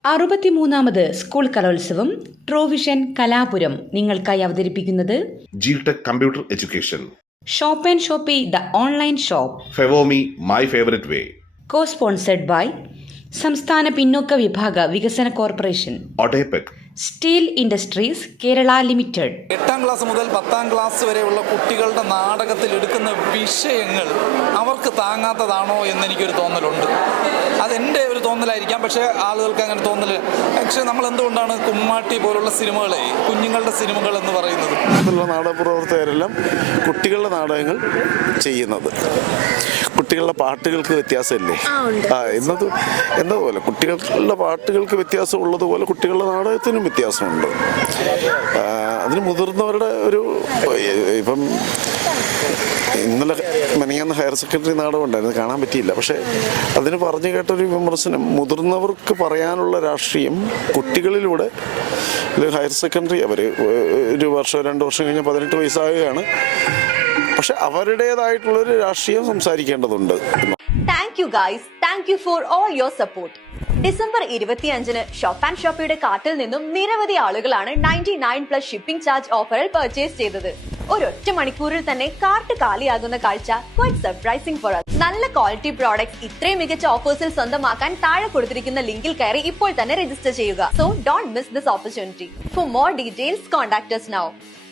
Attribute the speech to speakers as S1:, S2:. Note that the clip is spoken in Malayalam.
S1: 63ാമത് സ്കൂൾ കലോത്സവം ട്രോവിഷൻ കലാപുരം നിങ്ങൾക്കായി അവതരിപ്പിക്കുന്നത്
S2: GTEC computer education,
S1: shop and shoppy the online shop,
S2: ഫെവോമി my favourite way,
S1: co sponsored by സംസ്ഥാന പിന്നോക്ക വിഭാഗ വികസന corporation,
S2: ODEPC,
S1: steel industries Kerala limited.
S3: 8ാം ക്ലാസ് മുതൽ 10ാം ക്ലാസ് വരെയുള്ള കുട്ടികളുടെ നാടകത്തിൽ എടുക്കുന്ന വിഷയങ്ങൾ അവർക്ക് താങ്ങാത്തതാണോ എന്നെനിക്കൊരു തോന്നലുണ്ട്. അതെൻ്റെ ഒരു തോന്നലായിരിക്കാം, പക്ഷേ ആളുകൾക്ക് അങ്ങനെ തോന്നൽ. പക്ഷേ നമ്മൾ എന്തുകൊണ്ടാണ് കുമ്മാട്ടി പോലുള്ള സിനിമകളെ കുഞ്ഞുങ്ങളുടെ സിനിമകൾ എന്ന് പറയുന്നത്?
S4: നാടകപ്രവർത്തകരെല്ലാം കുട്ടികളുടെ നാടകങ്ങൾ ചെയ്യുന്നത്. കുട്ടികളുടെ പാട്ടുകൾക്ക് വ്യത്യാസമില്ലേ? എന്നതുപോലെ കുട്ടികളുടെ പാട്ടുകൾക്ക് വ്യത്യാസം ഉള്ളതുപോലെ കുട്ടികളുടെ നാടകത്തിനും വ്യത്യാസമുണ്ട്. അതിന് മുതിർന്നവരുടെ ഇപ്പം ഇന്നലെ മെനയാന്ന് ഹയർ സെക്കൻഡറി നാടകം ഉണ്ടായിരുന്നു, കാണാൻ പറ്റിയില്ല. പക്ഷേ അതിന് പറഞ്ഞു കേട്ടൊരു വിമർശനം, മുതിർന്നവർക്ക് പറയാനുള്ള രാഷ്ട്രീയം കുട്ടികളിലൂടെ ഹയർ സെക്കൻഡറി അവർ 1 വർഷം 2 വർഷം കഴിഞ്ഞ് 18 വയസ്സാകുകയാണ്. പക്ഷെ അവരുടേതായിട്ടുള്ളൊരു രാഷ്ട്രീയം സംസാരിക്കേണ്ടതുണ്ട്.
S5: Thank you guys, thank you for all your support. December 25-ന് ഷോപ്പ് ആൻഡ് ഷോപ്പിയുടെ കാർട്ടിൽ നിന്നും നിരവധി ആളുകളാണ് 99+ ഷിപ്പിംഗ് ചാർജ് ഓഫറിൽ പർച്ചേസ് ചെയ്തത്. ഒരൊറ്റ മണിക്കൂറിൽ തന്നെ കാർട്ട് കാലിയാകുന്ന കാഴ്ച ക്വൈറ്റ് സർപ്രൈസിംഗ് ഫോർ us. നല്ല ക്വാളിറ്റി പ്രോഡക്ട്സ് ഇത്രയും മികച്ച ഓഫേഴ്സിൽ സ്വന്തമാക്കാൻ താഴെ കൊടുത്തിരിക്കുന്ന ലിങ്കിൽ കയറി ഇപ്പോൾ തന്നെ രജിസ്റ്റർ ചെയ്യുക. So don't miss this opportunity. For more details contact us now.